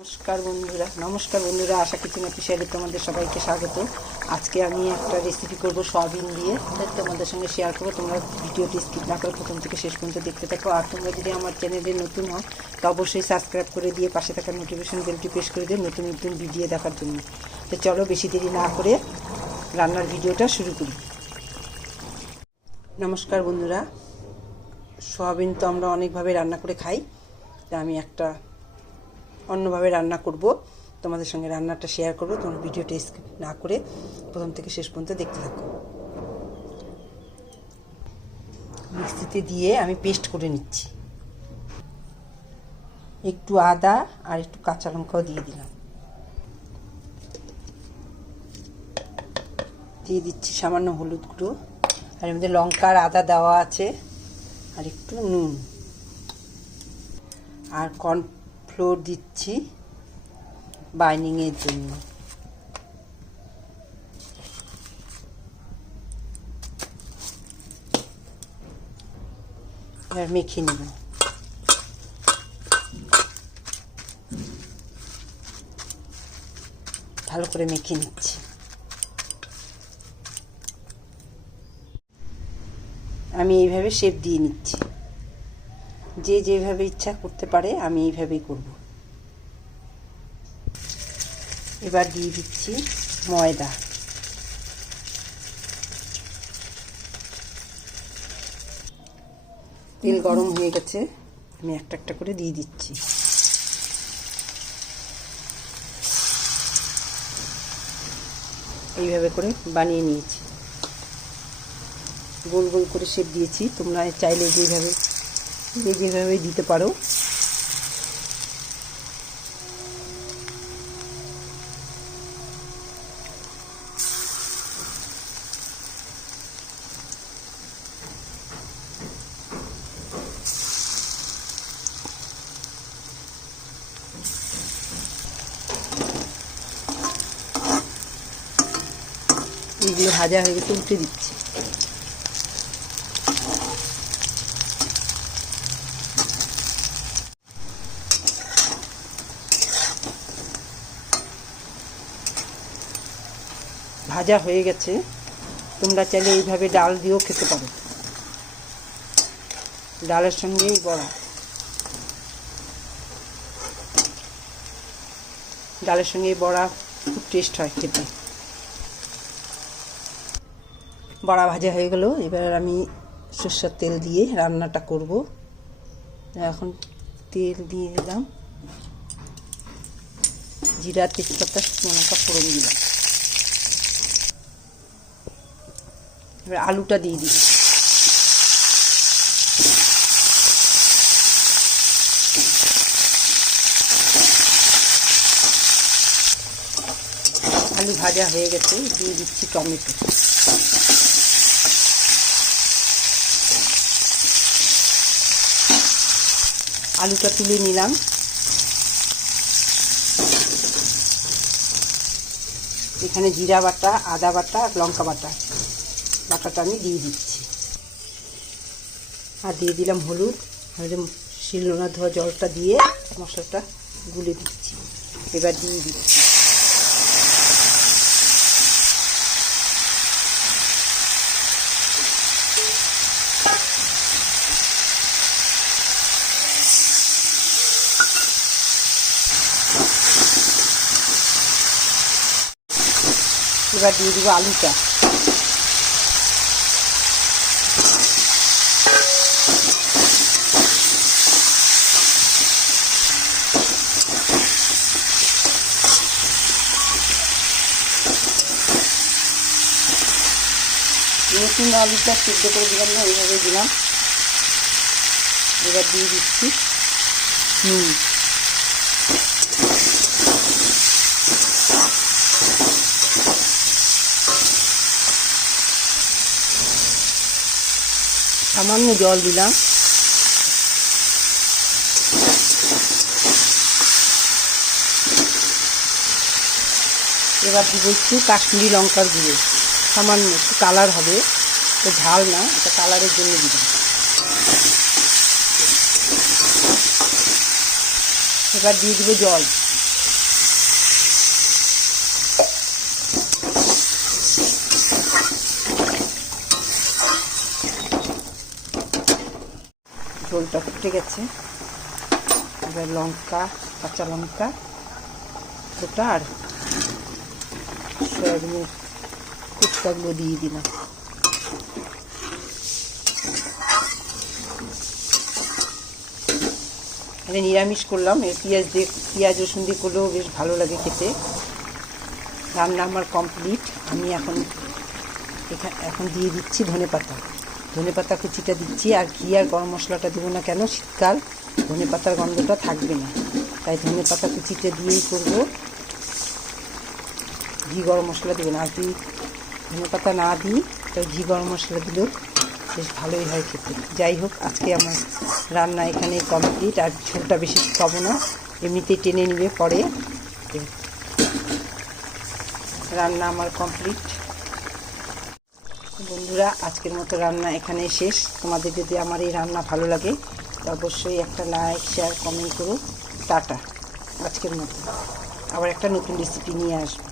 নমস্কার বন্ধুরা, আশা কিচেন অফিসিয়ালে তোমাদের সবাইকে স্বাগত। আজকে আমি একটা রেসিপি করব সয়াবিন দিয়ে, তোমাদের সঙ্গে শেয়ার করবো। তোমরা ভিডিওটি স্কিপ না করে প্রথম থেকে শেষ পর্যন্ত দেখতে থাকো। আর তোমরা যদি আমার চ্যানেলে নতুন হও তো অবশ্যই সাবস্ক্রাইব করে দিয়ে পাশে থাকা নোটিফিকেশন বেলটি প্রেস করে দিয়ে নতুন নতুন ভিডিও দেখার জন্য। তো চলো বেশি দেরি না করে রান্নার ভিডিওটা শুরু করি। নমস্কার বন্ধুরা, সয়াবিন তো আমরা অনেকভাবে রান্না করে খাই, তা আমি একটা অন্যভাবে রান্না করব, তোমাদের সঙ্গে রান্নাটা শেয়ার করব। তোমরা ভিডিওটা স্কিপ না করে প্রথম থেকে শেষ পর্যন্ত দেখতে থাকো। মিক্সিতে দিয়ে আমি পেস্ট করে নিচ্ছি। একটু আদা আর একটু কাঁচা লঙ্কাও দিয়ে দিলাম। দিয়ে দিচ্ছি সামান্য হলুদ গুঁড়ো, আর এর মধ্যে লঙ্কা আর আদা দেওয়া আছে, আর একটু নুন আর কর্নফ্লোর দিচ্ছি বাইন্ডিংয়ের জন্য। এবার মেখে নেব। ভালো করে মেখে নিচ্ছি। আমি এইভাবে শেপ দিয়ে নিচ্ছি। যে যেভাবে ইচ্ছা করতে পারে, আমি এইভাবেই করব। এবার দিয়ে দিচ্ছি ময়দা। তেল গরম হয়ে গেছে, আমি একটা একটা করে দিয়ে দিচ্ছি। এইভাবে করে বানিয়ে নিয়েছি, গোল গোল করে শেপ দিয়েছি। তোমরা চাইলে যেভাবে দিতে পারো। এইগুলো ভাজা হয়ে গেছে, উঠে দিচ্ছি। ভাজা হয়ে গেছে, তোমরা চাইলে এইভাবে ডাল দিয়েও খেতে পারো। ডালের সঙ্গেই বড়া, ডালের সঙ্গে বড়া খুব টেস্ট হয় খেতে। বড়া ভাজা হয়ে গেল, এবার আমি সরষের তেল দিয়ে রান্নাটা করব। এখন তেল দিয়ে দিলাম, জিরা তেজপাতা শুকনো লঙ্কা ফোড়ন দিলাম। এবার আলুটা দিয়ে দিই। আলু ভাজা হয়ে গেছে, দিয়ে দিচ্ছি টমেটো। আলুটা তুলে নিলাম। এখানে জিরা বাটা, আদা বাটা আর লঙ্কা বাটাটা আমি দিয়ে দিচ্ছি। আর দিয়ে দিলাম হলুদ। আর শিলনোড়া ধোয়া জলটা দিয়ে মশলাটা গুলে দিচ্ছি। এবার দিয়ে দিচ্ছি দিব আলুটা। নতুন আলুটা সিদ্ধ করে দিলাম না, এইভাবে দিলাম। এবার দিয়ে দিচ্ছি নুন। সামান্য জল দিলাম। এবার দিব একটু কাশ্মীরি লঙ্কার গুঁড়ো, সামান্য একটু কালার হবে, তো ঝাল না, এটা কালারের জন্য দিলাম। এবার দিয়ে দিব জল। ঝোলটা ফুটে গেছে। এবার লঙ্কা, কাঁচা লঙ্কা ওটা আর সয়াবিনের কুচকাগুলো দিয়ে দিলাম। এটা নিরামিষ করলাম, পেঁয়াজ রসুন দিয়ে করলেও বেশ ভালো লাগে খেতে। রান্না আমার কমপ্লিট। আমি এখন দিয়ে দিচ্ছি ধনেপাতা কুচিটা দিচ্ছি। আর ঘি আর গরম মশলাটা দেবো না, কেন শীতকাল ধনেপাতার গন্ধটা থাকবে না, তাই ধনেপাতা কুচিটা দিয়েই করবো। ঘি গরম মশলা দেবেন, আর যদি ধনেপাতা না দিই তাই ঘি গরম মশলা দিলেও বেশ ভালোই হয় খেতে। যাই হোক, আজকে আমার রান্না এখানে কমপ্লিট। আর ঝোলটা বেশি শুকাবো না, এমনিতেই টেনে নিবে পরে। রান্না আমার কমপ্লিট। বন্ধুরা, আজকের মতো রান্না এখানে শেষ। তোমাদের যদি আমার এই রান্না ভালো লাগে তো অবশ্যই একটা লাইক, শেয়ার, কমেন্ট করো। টাটা। আজকের মতো আবার একটা নতুন রেসিপি নিয়ে আসবো।